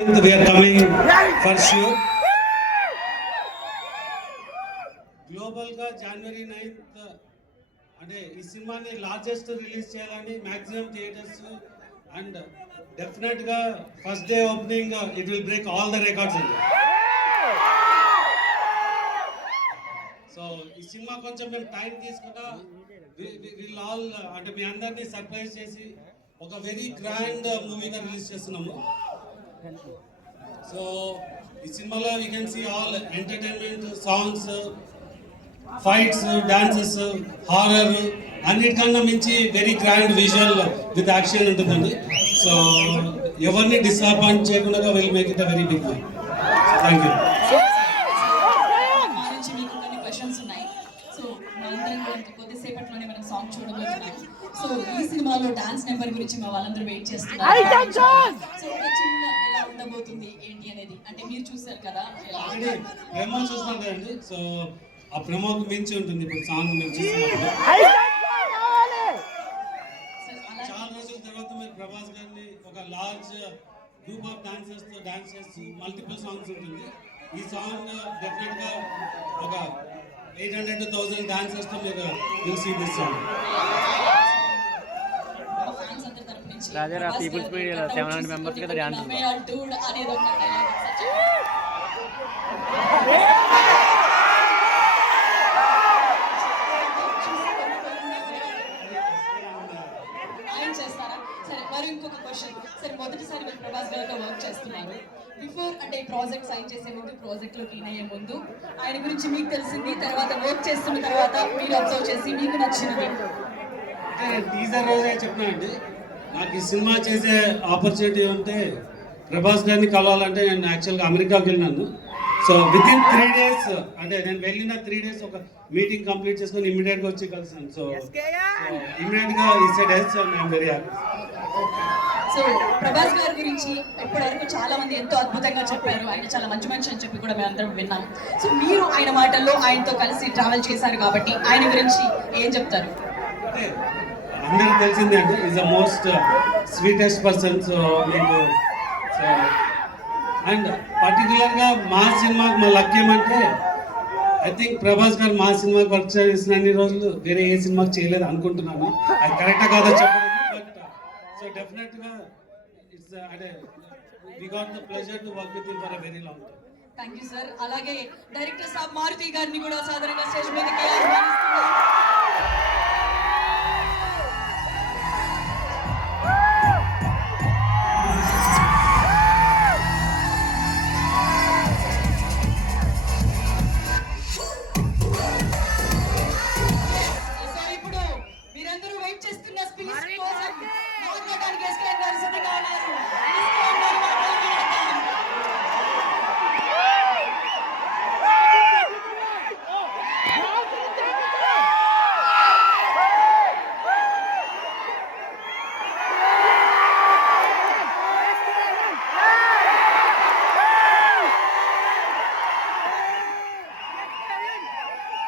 We are coming for sure. Global గా జనవరి 9th అంటే ఈ సినిమాని లార్జెస్ట్ రిలీజ్ చేయాలని మాక్సిమం థియేటర్స్ అండ్ డెఫినెట్ గా first day opening it will break all the records అండి. So ఈ సినిమా కొంచెం మేము టైం తీసుకున్నా విల్ ఆల్ అంటే మీ అందరినీ సర్ప్రైజ్ చేసి ఒక వెరీ గ్రాండ్ మూవీగా రిలీజ్ చేస్తున్నాము. సో ఈ సినిమాలో you can see all entertainment, songs, fights, dances, horror అన్నిటికన్నా మించి very grand visual with action ఉంటుందండి. సో ఎవరిని డిసప్పాయింట్ చేయకుండా will make it a very big movie. Thank you. కొద్దిసేపట్లోనే మనం సాంగ్ చూడబోతున్నాం. సో ఈ సినిమాలో డాన్స్ నెంబర్ గురించి మా వాళ్ళందరూ వెయిట్ చేస్తున్నారు. సో ఒక చిన్న ఎలా ఉండబోతుంది ఏంటి అనేది అంటే మీరు చూసారు కదా, ప్రేమ చూస్తాం కదండి. సో ఆ ప్రేమకు మించి ఉంటుంది ఇప్పుడు సాంగ్ మీరు చూస్తున్నప్పుడు. చాలా రోజుల తర్వాత మీరు ప్రభాస్ గారిని ఒక లార్జ్ గ్రూప్ ఆఫ్ డాన్సర్స్ తో డాన్స్ చేస్తూ మల్టిపుల్ సాంగ్స్ ఉంటుంది. ఈ సాంగ్ డెఫినెట్ గా ఒక 800 to 1000 డాన్సర్స్ తో మీరు విల్ సీ దిస్ సాంగ్. రాజారా పీపుల్స్ మీడియాలో 700 మెంబర్స్ కదా డాన్స్ చేస్తారా? సరే, మరి ఇంకొక క్వశ్చన్. సరే, మొదటిసారి మీరు ప్రభాస్ గారితో వర్క్ చేస్తున్నారు. బిఫోర్ అంటే ఈ ప్రాజెక్ట్ సైన్ చేసే ముందు, ప్రాజెక్ట్ లో క్లీన్ అయ్యే ముందు ఆయన గురించి మీకు తెలిసింది, తర్వాత వర్క్ చేస్తున్న తర్వాత మీరు అబ్జర్వ్ చేసి మీకు నచ్చినది? టీజర్ రోజే చెప్పినానండి, నాకు ఈ సినిమా చేసే ఆపర్చునిటీ ఉంటే ప్రభాస్ గారిని కలవాలంటే నేను యాక్చువల్గా అమెరికాకి వెళ్ళినాను. సో విత్ ఇన్ 3 days అంటే నేను వెళ్ళిన 3 days ఒక మీటింగ్ కంప్లీట్ చేసుకొని ఇమీడియట్గా వచ్చి కలిసాను. సో ఇమీడియట్గా ఈ said he's and I'm very happy. So Prabhas గారి గురించి ఇప్పటివరకు చాలా మంది ఎంతో అద్భుతంగా చెప్పారు. ఆయన చాలా మంచి మనిషి అని చెప్పి కూడా మేము అందరం విన్నాం. సో మీరు ఆయన మాటల్లో ఆయనతో కలిసి ట్రావెల్ చేశారు కాబట్టి ఆయన గురించి ఏం చెప్తారు? అంటే అందరికి తెలిసిందే అండి, is the most sweetest person. So మీకు సో అండ్ పర్టికులర్గా మా సినిమాకి మా లక్ష్యం అంటే ఐ థింక్ ప్రభాస్ గారు మా సినిమాకి వర్క్ చేసిన అన్ని రోజులు వేరే ఏ సినిమాకి చేయలేదు అనుకుంటున్నాను. అది కరెక్టా కాదా చెప్పలేదు. బట్ సో డెఫినెట్గా ఇట్స్ అంటే we got the pleasure to work with him for a very long time. Thank you sir. అలాగే డైరెక్టర్ సాబ్ మారుతి గారిని కూడా సాధారణంగా స్టేజ్ మీదకి ఆహ్వానిస్తున్నారు.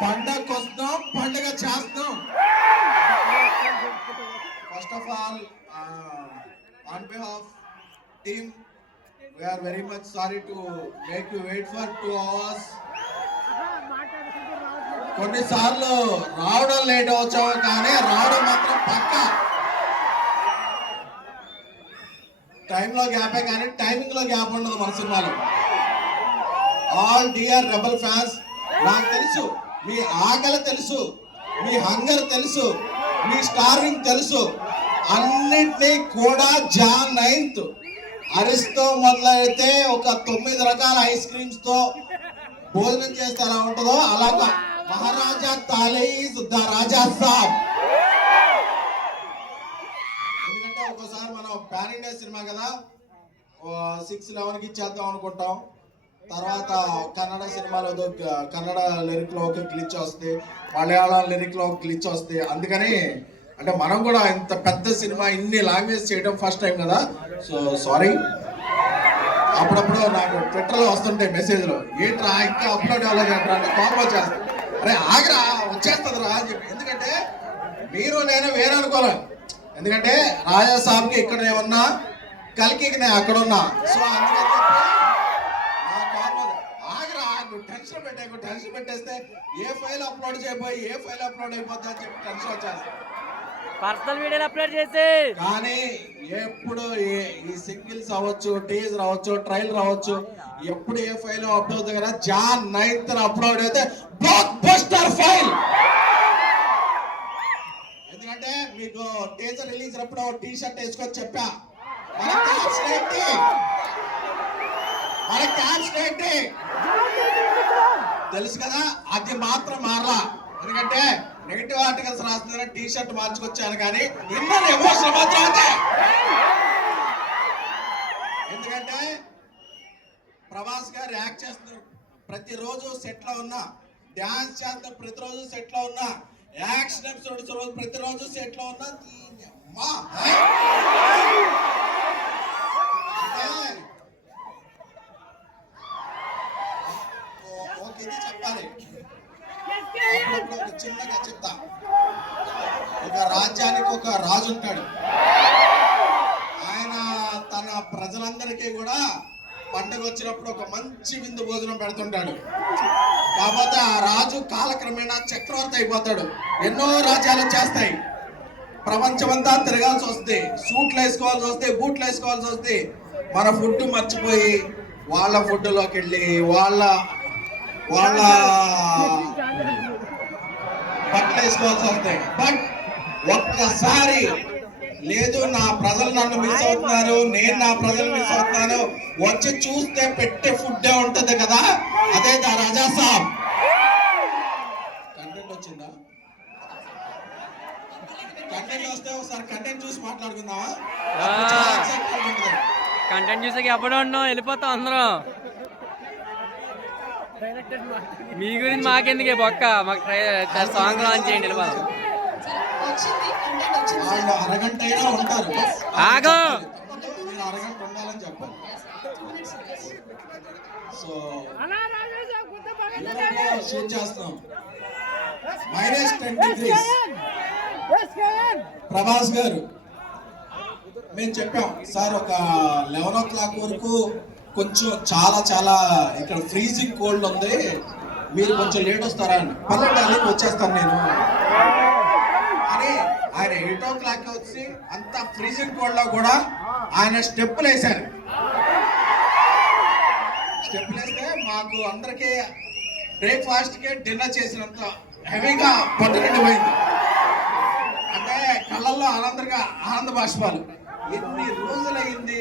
పండగకు వస్తాం, పండగ చేస్తాం. First of all on behalf team we are very much sorry to make you wait for 2 hours. కొన్నిసార్లు రావడం లేట్ వచ్చాము కానీ రావడం మాత్రం పక్కా. టైంలో గ్యాపే కానీ టైమింగ్ లో గ్యాప్ ఉండదు మన సినిమాలో. ఆల్ డియర్ రెబల్ ఫ్యాన్స్, నాకు తెలుసు మీ ఆకలి తెలుసు, మీ హంగర్ తెలుసు, మీ స్టార్వింగ్ తెలుసు. అన్నిటినీ కూడా జాన్ 9th అరిస్తో మొదలైతే ఒక 9 రకాల ఐస్ క్రీమ్స్ తో భోజనం చేస్తే ఎలా ఉంటుందో అలాగా మహారాజా తాలీజ్ ద రాజా సాబ్. ఎందుకంటే ఒక్కోసారి మనం పాన్ ఇండియా సినిమా కదా 6-11కి ఇచ్చేద్దాం అనుకుంటాం. తర్వాత కన్నడ సినిమాలో కన్నడ లిరిక్ లో ఒక గ్లిచ్ వస్తే, మలయాళం లిరిక్ లో ఒక గ్లిచ్ వస్తే, అందుకని అంటే మనం కూడా ఇంత పెద్ద సినిమా ఇన్ని లాంగ్వేజ్ చేయడం ఫస్ట్ టైం కదా. So sorry. అప్పుడప్పుడు నాకు ట్విట్టర్లో వస్తుంటాయి మెసేజ్లు, ఏంట్రా ఇంకా అప్లోడ్ అవ్వలేదంటారా అంటే కోపం చేస్తాను. అరే ఆగరా, వచ్చేస్తుంది రా అని చెప్పి. ఎందుకంటే మీరు నేను వేరే అనుకోలే. ఎందుకంటే రాజా సాబ్కి ఇక్కడ ఉన్నా, కల్కి నేను అక్కడ ఉన్నా. సో అందుకని నువ్వు టెన్షన్ పెట్టేస్తే ఏ ఫైల్ అప్లోడ్ చేయబోయి ఏ ఫైల్ అప్లోడ్ అయిపోద్దా అని చెప్పి టెన్షన్ వచ్చేస్తా. పర్సనల్ వీడియోలు అప్లోడ్ చేసి కానీ ఎప్పుడు ఈ సింగిల్స్ అవ్వచ్చు, టీజర్ అవ్వచ్చు, ట్రైలర్ అవ్వచ్చు, ఎప్పుడు ఏ ఫైల్ అప్లోడ్ అవుతుంది కదా, జాన్ 9th అప్లోడ్ అయితే బ్లాక్ బస్టర్ ఫైల్. ఎందుకంటే మీకు టీజర్ రిలీజ్ అప్పుడు టీ షర్ట్ వేసుకొని చెప్పా, మన క్యాప్స్ ఏంటి తెలుసు కదా, అది మాత్రం మారలా. ఎందుకంటే నెగిటివ్ ఆర్టికల్స్ రాస్తున్నా టీ షర్ట్ మార్చుకొచ్చాను, కానీ ఇన్నర్ ఎమోషన్ మాత్రం అదే. ఎందుకంటే ప్రభాస్ గారు యాక్ట్ చేస్తున్నారు, ప్రతిరోజు సెట్ లో ఉన్నా, డాన్స్ చేస్తున్నారు ప్రతిరోజు సెట్ లో ఉన్నా, యాక్షన్ ఎపిసోడ్స్ ప్రతిరోజు సెట్ లో ఉన్నా. ఇది చెప్పాలి, చిన్నగా చెప్తా. ఒక రాజ్యానికి ఒక రాజు ఉంటాడు. ఆయన తన ప్రజలందరికీ కూడా పండుగ వచ్చినప్పుడు ఒక మంచి విందు భోజనం పెడుతుంటాడు. కాకపోతే ఆ రాజు కాలక్రమేణా చక్రవర్తి అయిపోతాడు. ఎన్నో రాజ్యాలు చేస్తాయి, ప్రపంచమంతా తిరగాల్సి వస్తుంది, సూట్లు వేసుకోవాల్సి వస్తే, బూట్లు వేసుకోవాల్సి వస్తే, మన ఫుడ్ మర్చిపోయి వాళ్ళ ఫుడ్లోకి వెళ్ళి వాళ్ళ బట్టలు వేసుకోవాల్సి వస్తాయి. బట్ ఒక్కసారి లేదు, నా ప్రజలు నన్ను మిస్ అవుతున్నారు, నేను నా ప్రజలు మిస్ అవుతున్నాను, వచ్చి చూస్తే పెట్టే ఫుడ్డే ఉంటది కదా, అదే దా రాజా సాబ్. కంటెంట్ వచ్చిందా? కంటెంట్ వస్తే ఒకసారి కంటెంట్ చూసి మాట్లాడుకుందామా? కంటెంట్ చూసాక ఎప్పుడు ఉన్నాం, వెళ్ళిపోతాం అందరం. మీ గురించి మాకెందుకే బొక్క, మాకు సాంగ్ లాంచ్ చేయండి, వెళ్ళిపోతాం. వాళ్ళు అరగంట అయినా ఉంటారు, ఆగో మీరు అరగంట ఉండాలని చెప్పాలి. సో షూట్ చేస్తాం, -10 degrees. ప్రభాస్ గారు మేము చెప్పాం సార్, ఒక 11 o'clock వరకు కొంచెం చాలా ఇక్కడ ఫ్రీజింగ్ కోల్డ్ ఉంది, మీరు కొంచెం లేట్ వస్తారా అని. పల్లెటానికి వచ్చేస్తాను నేను అని ఆయన 8 o'clock వచ్చి అంత ఫ్రీజింగ్ కోల్డ్ లో కూడా ఆయన స్టెప్పులు వేశారు. స్టెప్పులు వేస్తే మాకు అందరికీ బ్రేక్ఫాస్ట్ కి డిన్నర్ చేసినంత హెవీగా పొట్ట నిండిపోయింది. అంటే కళ్ళల్లో ఆనంద బాష్పాలు. ఎన్ని రోజులైంది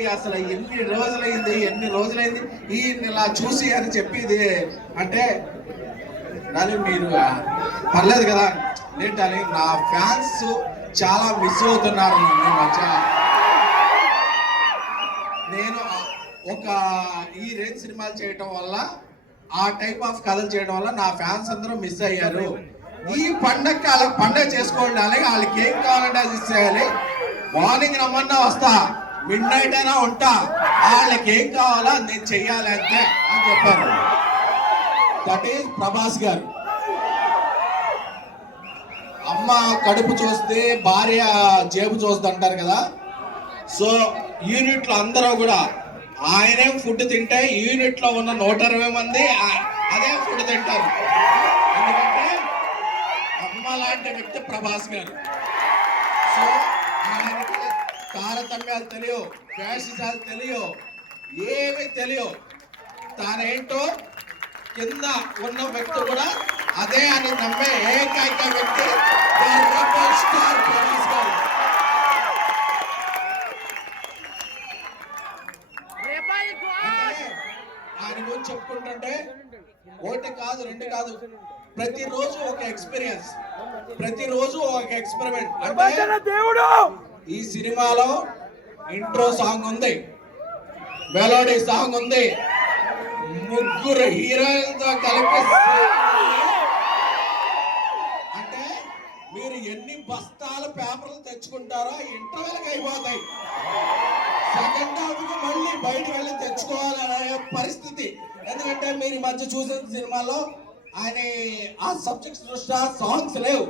ఈయన ఇలా చూసి అని చెప్పేది అంటే, మీరు పర్లేదు కదా లేటాలి, నా ఫ్యాన్స్ చాలా మిస్ అవుతున్నారు ఈ మధ్య. నేను ఈ రేంజ్ సినిమాలు చేయటం వల్ల, ఆ టైప్ ఆఫ్ కథలు చేయడం వల్ల నా ఫ్యాన్స్ అందరూ మిస్ అయ్యారు. ఈ పండగకి వాళ్ళకి పండగ చేసుకోండి, అలాగే వాళ్ళకి ఏం కావాలంటే అది ఇచ్చేయాలి. మార్నింగ్ రమ్మన్నా వస్తా, మిడ్ నైట్ అయినా ఉంటా, వాళ్ళకి ఏం కావాలో నేను చెయ్యాలి అంతే అని చెప్పారు. దట్ ఈస్ ప్రభాస్ గారు. అమ్మ కడుపు చూస్తే భార్య జేబు చూస్తుంది అంటారు కదా. సో యూనిట్ లో అందరూ కూడా ఆయనే ఫుడ్ తింటే యూనిట్ లో ఉన్న 120 మంది అదే ఫుడ్ తింటారు. ఎందుకంటే అమ్మ లాంటి వ్యక్తి ప్రభాస్ గారు. సో ఆయనకి తారతమ్యాలు తెలియవు, ఫ్యాషిజాలు తెలియవు, ఏమీ తెలియవు. తానేంటో కింద ఉన్న వ్యక్తి కూడా అదే అని నమ్మే ఏకైక వ్యక్తి స్టార్ ప్రభాస్ గారు. ఆయన గురించి చెప్పుకుంటుంటే ఒకటి కాదు, రెండు కాదు, ప్రతిరోజు ఒక ఎక్స్పీరియన్స్, ప్రతిరోజు ఒక ఎక్స్పెరిమెంట్. అంటే దేవుడు ఈ సినిమాలో ఇంట్రో సాంగ్ ఉంది, మెలోడీ సాంగ్ ఉంది, ముగ్గురు హీరోయిన్తో కలిపి. అంటే మీరు ఎన్ని బస్తాల పేపర్లు తెచ్చుకుంటారో ఇంటర్వెల్కి అయిపోతాయి. సెకండ్ హాఫ్ కి మళ్ళీ బయటకు వెళ్ళి తెచ్చుకోవాలనే పరిస్థితి. ఎందుకంటే మీరు ఈ మధ్య చూసిన సినిమాలో ఆయన ఆ సబ్జెక్ట్స్ దృష్ట్యా సాంగ్స్ లేవు,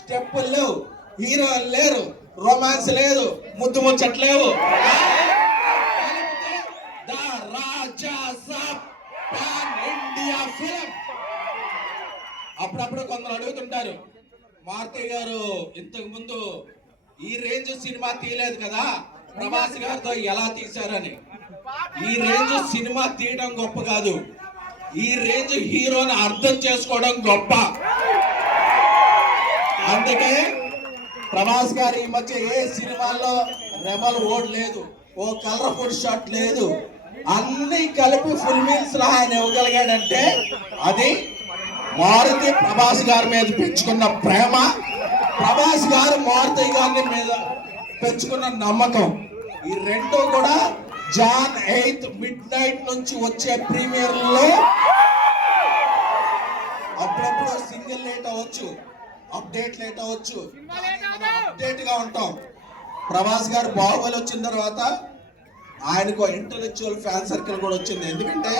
స్టెప్పులు లేవు, హీరోలు లేరు, రొమాన్స్ లేదు, ముద్దు ముచ్చట్లేవు. Pan India film. అప్పుడప్పుడు కొందరు అడుగుతుంటారు, మారుతి గారు ఇంతకు ముందు ఈ రేంజ్ సినిమా తీయలేదు కదా, ప్రభాస్ గారితో ఎలా తీశారని. ఈ రేంజ్ సినిమా తీయడం గొప్ప కాదు, ఈ రేంజ్ హీరోని అర్థం చేసుకోవడం గొప్ప. అందుకే ప్రభాస్ గారు ఈ మధ్య ఏ సినిమాల్లో రెబల్ ఓడ్ లేదు, ఓ కలర్ఫుల్ షాట్ లేదు, అన్ని కలిపి ఫుల్ మీల్స్ లా ఆయన ఇవ్వగలిగాడంటే అది మారుతి ప్రభాస్ గారి మీద పెంచుకున్న ప్రేమ, ప్రభాస్ గారు మారుతి గారి మీద పెంచుకున్న నమ్మకం. ఈ రెండు కూడా జాన్ 8 midnight నుంచి వచ్చే ప్రీమియర్లో అప్పుడప్పుడు సింగిల్ లేట్ అవ్వచ్చు, అప్డేట్ లేట్ అవ్వచ్చు, అప్డేట్ గా ఉంటాం. ప్రభాస్ గారు బాహుబలి వచ్చిన తర్వాత ఆయనకు ఇంటలెక్చువల్ ఫ్యాన్ సర్కిల్ కూడా వచ్చింది. ఎందుకంటే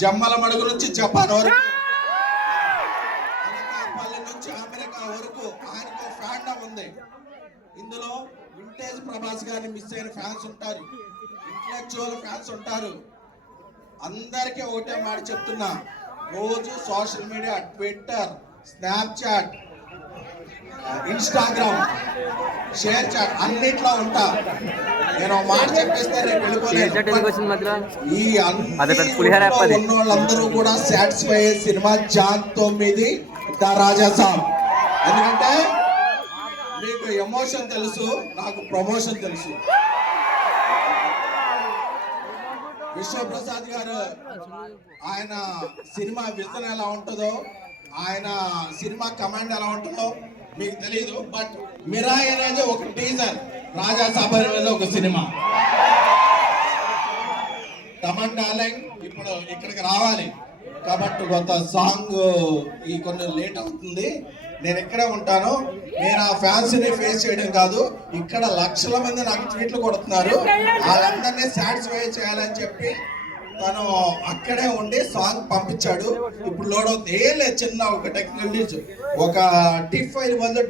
జమ్మల మడుగు నుంచి జపాన్ వరకు, అనకాపల్లి నుంచి అమెరికా వరకు ఆయనకు ఫ్యాన్ ఉంది. ఇందులో వింటేజ్ ప్రభాస్ గారిని మిస్ అయిన ఫ్యాన్స్ ఉంటారు, ఇంటలెక్చువల్ ఫ్యాన్స్ ఉంటారు. అందరికీ ఒకటే మాట చెప్తున్నా, రోజు social media, Twitter, Snapchat, Instagram, ShareChat అన్నిట్లో ఉంటా. నేను మాట చెప్పేస్తే రేపు వెళ్ళిపోలేదు. ఈ అన్ని ఉన్న వాళ్ళందరూ కూడా సాటిస్ఫై అయ్యే సినిమా జాన్ 9 ద రాజా సాబ్. ఎందుకంటే మీకు ఎమోషన్ తెలుసు, నాకు ప్రమోషన్ తెలుసు. విశ్వప్రసాద్ గారు ఆయన సినిమా విజన్ ఎలా ఉంటుందో, ఆయన సినిమా కమాండ్ ఎలా ఉంటుందో మీకు తెలియదు. బట్ మిరాయి అనేది ఒక టీజర్, రాజా సాబ్ అనేది ఒక సినిమా. తమన్ డార్లింగ్ ఇప్పుడు ఇక్కడికి రావాలి కాబట్టి కొంత సాంగ్ ఈ కొన్ని లేట్ అవుతుంది. నేను ఇక్కడే ఉంటాను. నేను ఆ ఫ్యాన్స్ ని ఫేస్ చేయడం కాదు, ఇక్కడ లక్షల మంది నాకు ట్వీట్లు కొడుతున్నారు, వాళ్ళందరినీ సాటిస్ఫై చేయాలని చెప్పి తను అక్కడే ఉండి సాంగ్ పంపించాడు. ఇప్పుడు లోడ్ అవుతుంది. ఏం లేదు, చిన్న ఒక టెక్నికల్ న్యూస్, ఒక టిఫ్ ఫైల్ బదులు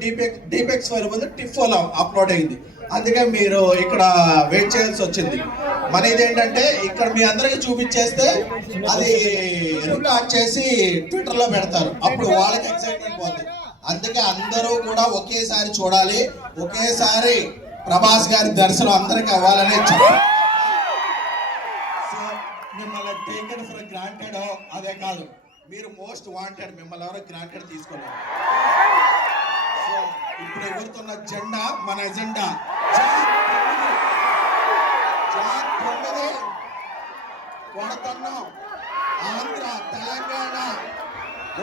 డీపెక్స్ ఫైల్ బదులు టిఫ్ ఫైల్ అప్లోడ్ అయింది. అందుకే మీరు ఇక్కడ వెయిట్ చేయాల్సి వచ్చింది. మన ఇదేంటంటే ఇక్కడ మీ అందరికి చూపించేస్తే అది రికార్డ్ చేసి ట్విట్టర్ లో పెడతారు, అప్పుడు వాళ్ళకి ఎక్సైట్మెంట్ పోతుంది. అందుకే అందరూ కూడా ఒకేసారి చూడాలి, ఒకేసారి ప్రభాస్ గారి దర్శనం అందరికి అవ్వాలనే చెప్పారు. మిమ్మల్ని టేకెన్ ఫర్ గ్రాంటెడ్ అదే కాదు, మీరు మోస్ట్ వాంటెడ్, మిమ్మల్ని ఎవరో గ్రాంటెడ్ తీసుకోలేదు. సో ఇప్పుడు ఎగురుతున్న జెండా మన ఎజెండా జాన్ 9 కొడుతున్నాం. Andhra, Telangana,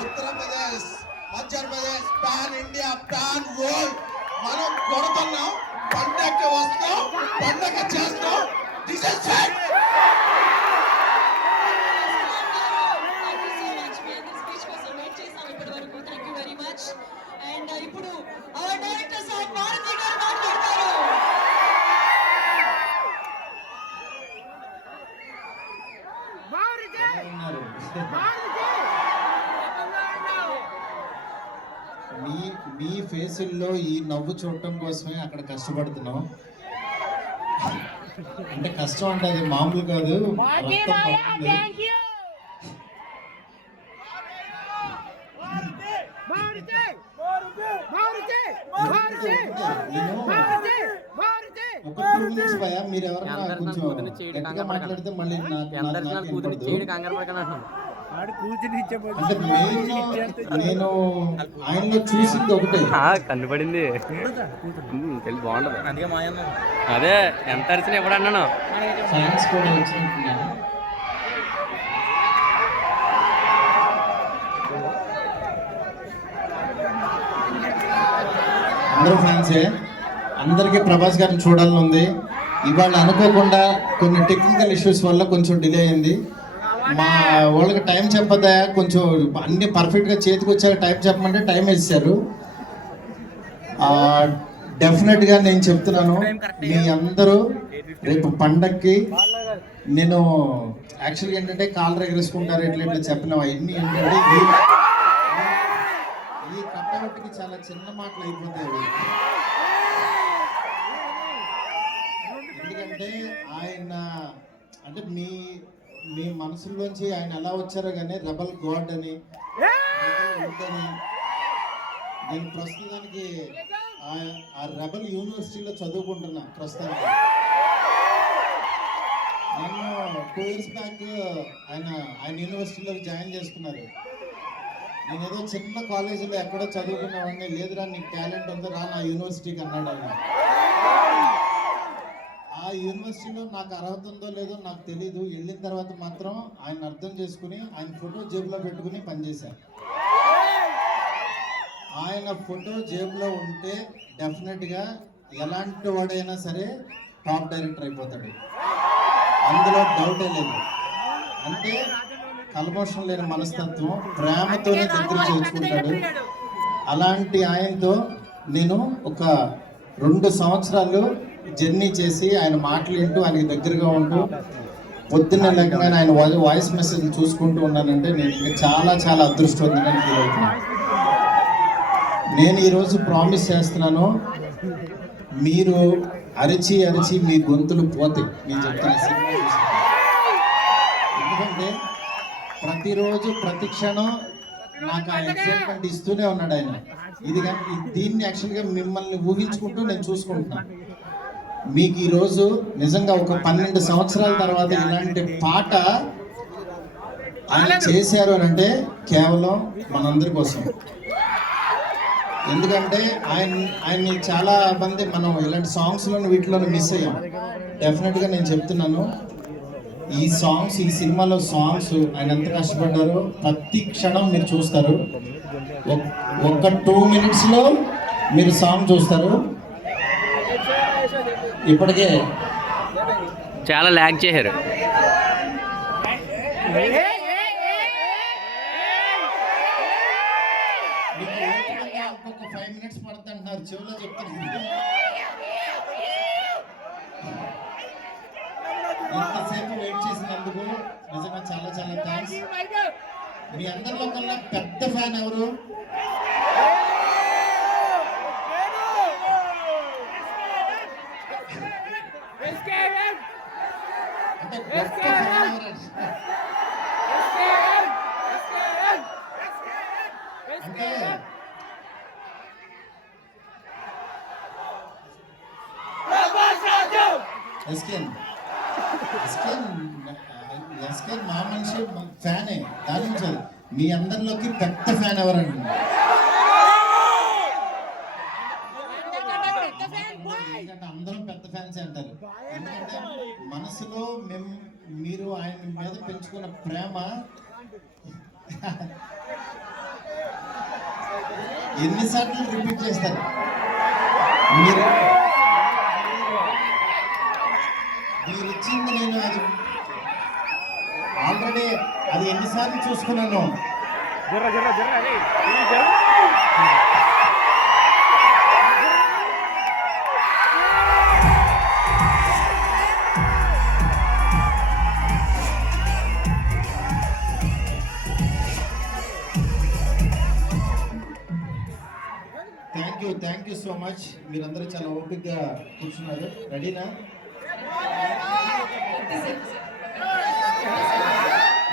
Uttar Pradesh, Madhya Pradesh, pan India, pan world మనం కొడుతున్నాం. పండగ వస్తాం, పండగ చేస్తాం. This is fact. అండ్ ఇప్పుడు our director sir Maruti garu మాట్లాడతారు. మీ ఫేసుల్లో ఈ నవ్వు చూడటం కోసమే అక్కడ కష్టపడుతున్నాం. అంటే కష్టం అంటే అది మామూలు కాదు, రక్తం పడుతుంది. ఒక 2 minutes భయ్యా, మీరు ఎవరైనా కొంచెం గట్టిగా మాట్లాడితే మళ్ళీ అంటే నేను ఆయనలో చూసింది ఒకటే, కనబడింది బాగుంటది. అదే ఎంత అరిచిన ఎప్పుడన్నాను ఫ్యాన్స్ కూడా వచ్చినట్టున్నారు. అందరూ ఫ్యాన్సే, అందరికీ ప్రభాస్ గారిని చూడాలని ఉంది. ఇవాళ అనుకోకుండా కొన్ని టెక్నికల్ ఇష్యూస్ వల్ల కొంచెం డిలే అయింది. మా వాళ్ళకి టైం చెప్పదా, కొంచెం అన్ని పర్ఫెక్ట్గా చేతికి వచ్చాక టైం చెప్పమంటే టైం వేసారు. డెఫినెట్గా నేను చెప్తున్నాను, మీ అందరూ రేపు పండక్కి నేను యాక్చువల్గా ఏంటంటే కాళ్ళు ఎగరేసుకుంటారు ఇట్లా ఇట్లా చెప్పినావు అవన్నీ ఏంటంటే ఈ కట్టబెట్టికి చాలా చిన్న మాటలు అయిపోతాయి. ఎందుకంటే ఆయన అంటే మీ మీ మనసులోంచి ఆయన ఎలా వచ్చారో కానీ రెబల్ గాడ్ అని రెబల్ వుడ్ అని నేను ప్రస్తుతానికి ఆ రెబల్ యూనివర్సిటీలో చదువుకుంటున్నా ప్రస్తుతానికి. నేను 2 years బ్యాక్ ఆయన యూనివర్సిటీలో జాయిన్ చేసుకున్నారు. నేను ఏదో చిన్న కాలేజీలో ఎక్కడో చదువుకునేవాడిని. లేదురా నీకు టాలెంట్ ఉందో రా నా యూనివర్సిటీకి అన్నాడు ఆయన. ఆ యూనివర్సిటీలో నాకు అర్హత ఉందో లేదో నాకు తెలీదు. వెళ్ళిన తర్వాత మాత్రం ఆయన అర్థం చేసుకుని ఆయన ఫోటో జేబులో పెట్టుకుని పనిచేశాను. ఆయన ఫోటో జేబులో ఉంటే డెఫినెట్గా ఎలాంటి వాడైనా సరే టాప్ డైరెక్టర్ అయిపోతాడు, అందులో డౌటే లేదు. అంటే కల్మోషం లేని మనస్తత్వం, ప్రేమతోనే దగ్గర చేర్చుకుంటాడు. అలాంటి ఆయనతో నేను ఒక 2 సంవత్సరాలు జర్నీ చేసి ఆయన మాటలు వింటూ ఆయనకి దగ్గరగా ఉంటూ పొద్దున్న లేకగానే ఆయన వాయిస్ మెసేజ్ చూసుకుంటూ ఉన్నానంటే నేను ఇంకా చాలా చాలా అదృష్టవంతంగా ఫీల్ అవుతున్నాను. నేను ఈరోజు ప్రామిస్ చేస్తున్నాను, మీరు అరిచి అరిచి మీ గొంతులు పోతాయి నేను చెప్తాను సినిమా చూసి. ఎందుకంటే ప్రతిరోజు ప్రతి క్షణం నాకు ఆ ఎక్సైట్మెంట్ ఇస్తూనే ఉన్నాడు ఆయన. ఇది కానీ దీన్ని యాక్చువల్గా మిమ్మల్ని ఊహించుకుంటూ నేను చూసుకుంటున్నాను. మీకు ఈరోజు నిజంగా ఒక 12 సంవత్సరాల తర్వాత ఇలాంటి పాట ఆయన చేశారు అని అంటే కేవలం మనందరి కోసం. ఎందుకంటే ఆయన్ని చాలా మంది మనం ఇలాంటి సాంగ్స్లోని వీటిలోనే మిస్ అయ్యాం. డెఫినెట్గా నేను చెప్తున్నాను, ఈ సినిమాలో సాంగ్స్ ఆయన ఎంత కష్టపడ్డారో ప్రతి క్షణం మీరు చూస్తారు. ఒక 2 minutesలో మీరు సాంగ్ చూస్తారు. ఇప్పటికే చాలా ల్యాగ్ చేశారు. ఒక్కొక్క 5 minutes పడుతుంది అంటున్నారు, చెవిలో చెప్తాను. ఇంతసేపు వెయిట్ చేసినందుకు నిజంగా చాలా చాలా థ్యాంక్స్. మీ అందరిలో కన్నా పెద్ద ఫ్యాన్ ఎవరు? అంటే గొప్ప ఫ్యాన్ ఎవరు? అంటే ఎస్కేన్ మా మనిషి ఫ్యానే. దాని నుంచి మీ అందరిలోకి పెద్ద ఫ్యాన్ ఎవరండి? అందరం పెద్ద ఫ్యాన్స్ అంటారు. ఎందుకంటే మనసులో మీరు ఆయన మీద పెంచుకున్న ప్రేమ ఎన్నిసార్లు రిపీట్ చేస్తారు. మీరు ఇచ్చింది నేను అది ఆల్రెడీ అది ఎన్నిసార్లు చూసుకున్నాను. Thank you so much. మీరందరూ చాలా ఓపికగా కూర్చున్నారు. రెడీనా?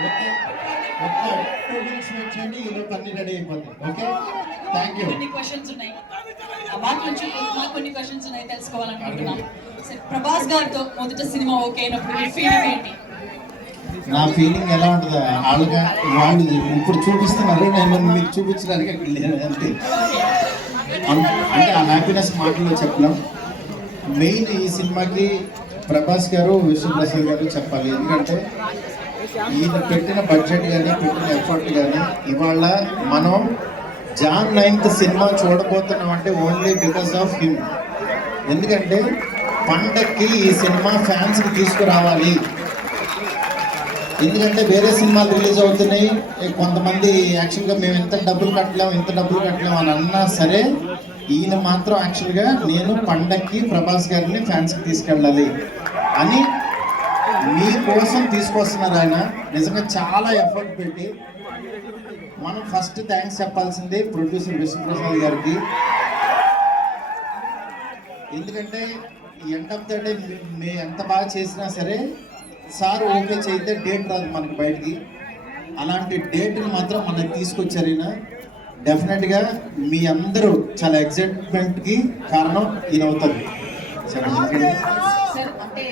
ఓకే, ఒక్క 2 minutes వెయిట్ చేయండి, ఈలోపు అన్ని రెడీ అయిపోతాయి. Okay, thank you. కొన్ని క్వశ్చన్స్ ఉన్నాయి, మాకు కొన్ని క్వశ్చన్స్ ఉన్నాయి, తెలుసుకోవాలనుకుంటున్నాం. ప్రభాస్ గారితో మొదట సినిమా ఓకే అయినప్పుడు మీ ఫీలింగ్ ఏంటి? నా ఫీలింగ్ ఎలా ఉంటుంది? వాళ్ళు ఇప్పుడు చూపిస్తున్నారు, నేను మీకు చూపించడానికి అక్కడ లేదు అంతే. అంటే ఆ హ్యాపీనెస్ మాటల్లో చెప్పలేం. మెయిన్ ఈ సినిమాకి ప్రభాస్ గారు, విష్ణుప్రసాద్ గారు చెప్పాలి. ఎందుకంటే ఈయన పెట్టిన బడ్జెట్ కానీ పెట్టిన ఎఫర్ట్ కానీ ఇవాళ మనం Jan 9th సినిమా చూడబోతున్నాం అంటే ఓన్లీ బికాస్ ఆఫ్ హిమ్. ఎందుకంటే పండక్కి ఈ సినిమా ఫ్యాన్స్కి తీసుకురావాలి. ఎందుకంటే వేరే సినిమాలు రిలీజ్ అవుతున్నాయి, కొంతమంది యాక్చువల్గా మేము ఇంత డబ్బులు కట్టలేము అని అన్నా సరే, ఈయన మాత్రం యాక్చువల్గా నేను పండక్కి ప్రభాస్ గారిని ఫ్యాన్స్కి తీసుకెళ్ళాలి అని మీకోసం తీసుకొస్తున్నారు. ఆయన నిజంగా చాలా ఎఫర్ట్ పెట్టి. మనం ఫస్ట్ థ్యాంక్స్ చెప్పాల్సింది ప్రొడ్యూసర్ విష్ణుప్రసాద్ గారికి. ఎందుకంటే ఎండ్ ఆఫ్ ద డే మేము ఎంత బాగా చేసినా సరే సార్ ఓకే చేస్తే డేట్ రాదు మనకి బయటికి. అలాంటి డేట్ని మాత్రం మనకి తీసుకొచ్చారు ఈయన. డెఫినెట్గా మీ అందరూ చాలా ఎగ్జైట్మెంట్కి కారణం ఈయన అవుతారు. చెప్పండి. సార్ అంటే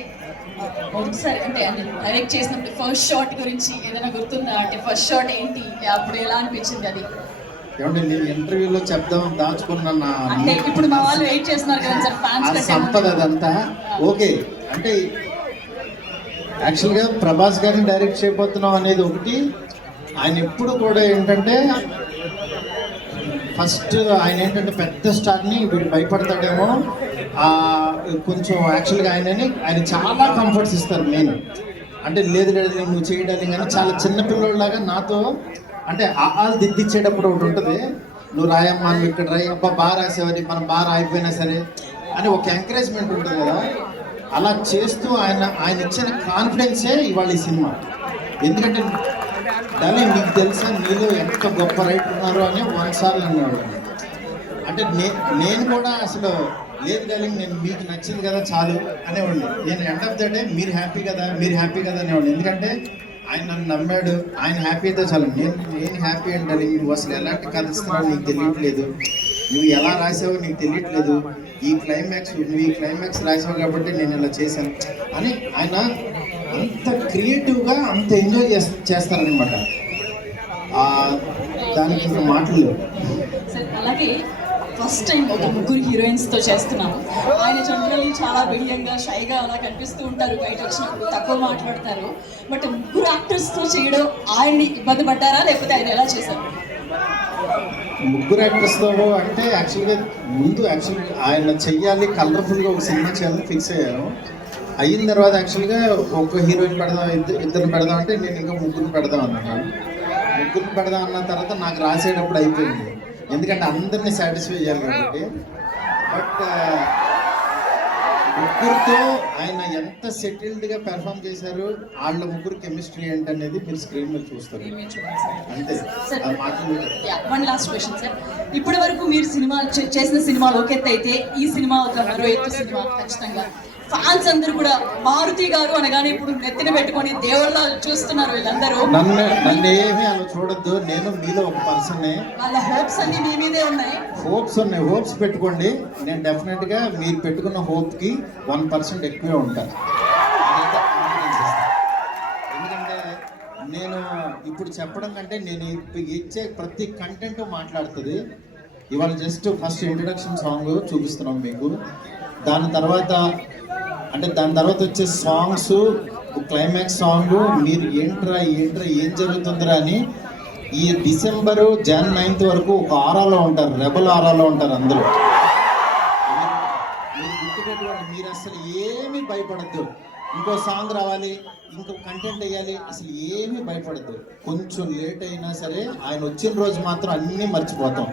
ఒకసారి అంటే డైరెక్ట్ చేసినప్పుడు ఫస్ట్ షాట్ గురించి ఏదైనా గుర్తుందా? అంటే ఫస్ట్ షాట్ ఏంటి, అప్పుడు ఎలా అనిపించింది అది? ఏమంటే నేను ఇంటర్వ్యూలో చెప్దాం దాచుకున్న నా అంటే ఇప్పుడు మా వాళ్ళు వెయిట్ చేస్తున్నారు కదా సార్, ఆ ఫ్యాన్స్ సంపద అదంతా ఓకే. అంటే యాక్చువల్గా ప్రభాస్ గారిని డైరెక్ట్ చేయబోతున్నాం అనేది ఒకటి. ఆయన ఎప్పుడు కూడా ఏంటంటే ఫస్ట్ ఆయన ఏంటంటే పెద్ద స్టార్ని వీడు భయపడతాడేమో కొంచెం యాక్చువల్గా ఆయన చాలా కంఫర్ట్స్ ఇస్తారు. మెయిన్ అంటే లేదు లేదు నువ్వు చేయడానికి కానీ చాలా చిన్నపిల్లలాగా నాతో అంటే ఆలు దిద్దిచ్చేటప్పుడు ఒకటి ఉంటుంది, నువ్వు రాయమ్మా నువ్వు ఇక్కడ రాయి అబ్బా బాగా రాసేవారి మనం బాగా రాయిపోయినా సరే అని ఒక ఎంకరేజ్మెంట్ ఉంటుంది కదా. అలా చేస్తూ ఆయన ఇచ్చిన కాన్ఫిడెన్సే ఇవాళ ఈ సినిమా. ఎందుకంటే దాన్ని మీకు తెలుసా మీలో ఎంత గొప్ప రైటర్ ఉన్నారో అని 100 సార్లు అన్నాడు. అంటే నేను కూడా అసలు లేదు కానీ నేను మీకు నచ్చింది కదా చాలు అనేవాడిని. నేను ఎండ్ ఆఫ్ ద డే మీరు హ్యాపీ కదా అనేవాడిని. ఎందుకంటే ఆయన నన్ను నమ్మాడు, ఆయన హ్యాపీ అయితే చాలు. నేను హ్యాపీ అంటే నువ్వు అసలు ఎలాంటి కథ ఇస్తున్నావు నీకు తెలియట్లేదు, నువ్వు ఎలా రాసావో నీకు తెలియట్లేదు, నువ్వు ఈ క్లైమాక్స్ రాసావు కాబట్టి నేను ఇలా చేశాను అని ఆయన అంత క్రియేటివ్గా అంత ఎంజాయ్ చేస్తారనమాట. దానికి ఇంకా మాటలు. సార్ అలాగే ఫస్ట్ టైం ఒక ముగ్గురు హీరోయిన్స్తో చేస్తున్నాము. ఆయన జనరల్లీ చాలా బిడియంగా షైగా అలా కనిపిస్తూ ఉంటారు, బయట వచ్చినప్పుడు తక్కువ మాట్లాడతారు. బట్ ముగ్గురు యాక్టర్స్తో చేయడం ఆయన్ని ఇబ్బంది పడ్డారా, లేకపోతే ఆయన ఎలా చేశారు? ముగ్గురు యాక్టర్స్తో అంటే యాక్చువల్గా ఆయన చెయ్యాలి కలర్ఫుల్గా ఒక సినిమా చేయాలని ఫిక్స్ అయ్యాను. అయిన తర్వాత యాక్చువల్గా ఒక హీరోయిన్ పెడదాం ఇద్దరు పెడదాం అంటే నేను ఇంకా ముగ్గురు పెడదాం అన్నాను. ముగ్గురు పెడదాం అన్న తర్వాత నాకు రాసేటప్పుడు అయిపోయింది, ఎందుకంటే అందరినీ సాటిస్ఫై చేయాలి కాబట్టి. బట్ ముగ్గురితో ఆయన ఎంత సెటిల్డ్గా పెర్ఫామ్ చేశారు, వాళ్ళ ముగ్గురు కెమిస్ట్రీ ఏంటనేది మీరు స్క్రీన్ మీద చూస్తారు అంతే. వన్ లాస్ట్ క్వశ్చన్ సార్, ఇప్పటి వరకు మీరు సినిమా చేసిన సినిమాలు ఒక ఎత్తు అయితే ఈ సినిమా ఒక మరో ఎత్తు సినిమా. ఖచ్చితంగా ఫ్యాన్స్ అందరూ కూడా మారుతి గారు అనగానే ఇప్పుడు నెత్తిన పెట్టుకొని దేవుళ్ళ చూస్తున్నారు వీళ్ళందరూ. నన్ను ఏమీ అలా చూడొద్దు, నేను మీలో ఒక పర్సన్నే. వాళ్ళ హోప్స్ అన్ని మీ మీదే ఉన్నాయి. హోప్స్ పెట్టుకోండి. నేను డెఫినెట్గా మీరు పెట్టుకున్న హోప్కి 1% ఎక్కువే ఉంటాను. ఎందుకంటే నేను ఇప్పుడు చెప్పడం కంటే నేను ఇచ్చే ప్రతి కంటెంట్ మాట్లాడుతుంది. ఇవాళ జస్ట్ ఫస్ట్ ఇంట్రడక్షన్ సాంగ్ చూపిస్తున్నాం మీకు. దాని తర్వాత వచ్చే సాంగ్స్, క్లైమాక్స్ సాంగ్ మీరు ఏంట్రా ఏం జరుగుతుందిరా అని ఈ డిసెంబరు Jan 9th వరకు ఒక ఆరాలో ఉంటారు, రెబల్ ఆరాలో ఉంటారు అందరూ. మీరు గుర్తుపెట్టుకోండి, మీరు అసలు ఏమీ భయపడద్దు. ఇంకో సాంగ్ రావాలి, ఇంకో కంటెంట్ వేయాలి, అసలు ఏమీ భయపడద్దు. కొంచెం లేట్ అయినా సరే ఆయన వచ్చిన రోజు మాత్రం అన్నీ మర్చిపోతాం.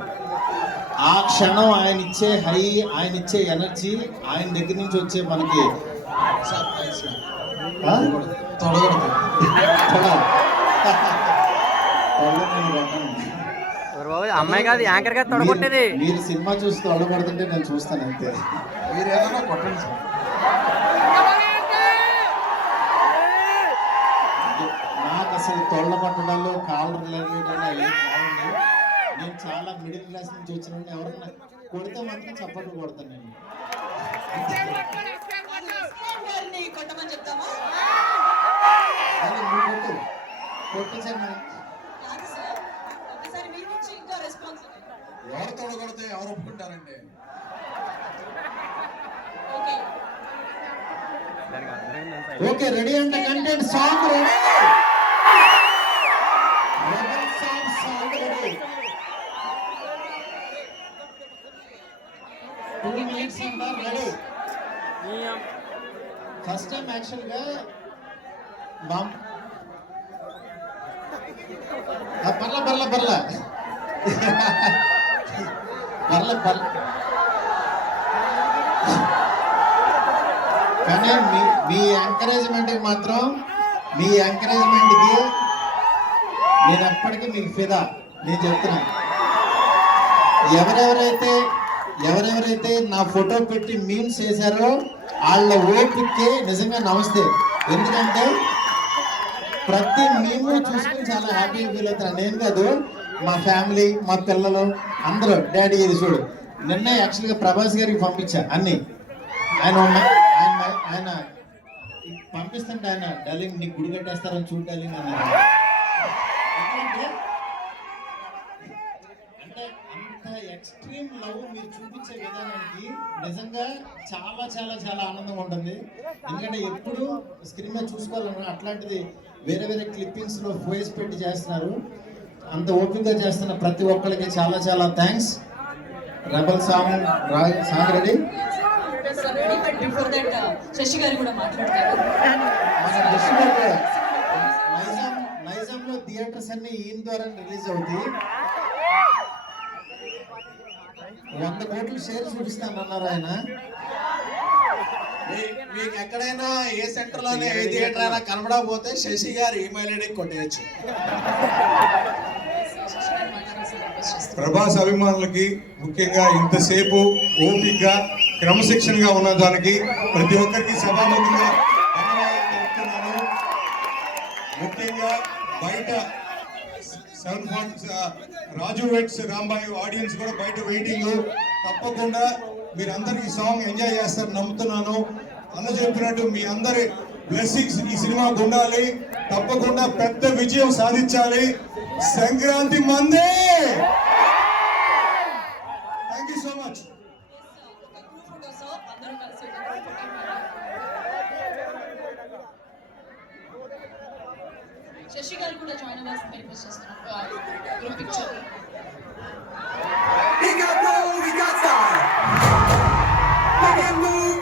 ఆ క్షణం ఆయన ఇచ్చే హై, ఆయన ఇచ్చే ఎనర్జీ, ఆయన దగ్గర నుంచి వచ్చే మనకి అమ్మాయి కాదు యాంకర్ గా తొడగొట్టేది. మీరు సినిమా చూసి తొడగొడుతుంటే నేను చూస్తాను అంతే. మీరు ఏదైనా కొట్టండి సార్. నాకు అసలు తొళ్ళ పట్టడాలు కాళ్ళు నేను చాలా మిడిల్ క్లాస్ నుంచి వచ్చిన ఎవరైనా కొడితే మాత్రం చప్పట్లు కొడతాను నేను. కొట్టమని చెప్తామా? ఎవరు తొడగొడితే ఎవరు ఒప్పుకుంటారండి? ఓకే రెడీ అంటే content song ready. First time యాక్చువల్గా బర్ల కానీ మీ ఎంకరేజ్మెంట్కి మాత్రం నేను ఎప్పటికీ మీకు ఫిదా. నేను చెప్తున్నా, ఎవరెవరైతే నా ఫోటో పెట్టి మీమ్స్ చేశారో వాళ్ళ ఓపికే నిజంగా నమస్తే. ఎందుకంటే ప్రతి మేము చూసుకుని చాలా హ్యాపీగా ఫీల్ అవుతాను. నేను కాదు, మా ఫ్యామిలీ, మా పిల్లలు అందరూ డాడీ ఇది చూడు. నిన్న యాక్చువల్గా ప్రభాస్ గారికి పంపించా అన్ని. ఆయన పంపిస్తుంటే ఆయన డార్లింగ్ నీకు గుడి కట్టేస్తారని చూడు డార్లింగ్ అన్నారు. అంటే అంత ఎక్స్ట్రీమ్ లవ్ మీరు చూపించే విధానానికి నిజంగా చాలా చాలా చాలా ఆనందంగా ఉంటుంది. ఎందుకంటే ఎప్పుడు స్క్రీన్ మీద చూసుకోవాలన్నా అట్లాంటిది వేరే వేరే క్లిప్పింగ్స్ లో ఫోయిస్ పెట్టి చేస్తున్నారు. అంత ఓపికగా చేస్తున్న ప్రతి ఒక్కరికి చాలా చాలా thanks. Rebel song ready. But before that Sasi గారు కూడా మాట్లాడతారు. మన దృష్టిలో నైజాంలో థియేటర్స్ అన్ని ఈయన ద్వారా రిలీజ్ అవుతాయి. 100 కోట్లు షేర్ చూపిస్తానన్నారు ఆయన. మీకు ఎక్కడైనా ఏ సెంటర్ లోనే ఏ థియేటర్ అయినా కనబడకపోతే శశి గారు ఈమెయిల్ ఐడి కొట్టేయచ్చు. ప్రభాస్ అభిమానులకి ముఖ్యంగా ఇంతసేపు ఓపికగా క్రమశిక్షణగా ఉన్న దానికి ప్రతి ఒక్కరికి సభాముఖంగా ధన్యవాదాలు తెలుపుతున్నాను. ముఖ్యంగా బయట రాజు వెట్స్ రాంబాయి ఆడియన్స్ కూడా బయట వెయిటింగ్. తప్పకుండా మీరందరూ ఈ సాంగ్ ఎంజాయ్ చేస్తారు నమ్ముతున్నాను. అన్న చెప్పినట్టు మీ అందరి బ్లెస్సింగ్స్ ఈ సినిమాకు ఉండాలి. తప్పకుండా పెద్ద విజయం సాధించాలి. సంక్రాంతి మందే. Thank you so much. Sasi గారు కూడా జాయిన్ అవ్వాల్సింది రిక్వెస్ట్ చేస్తున్నాను. Group picture We got roll, we got style. Make it move.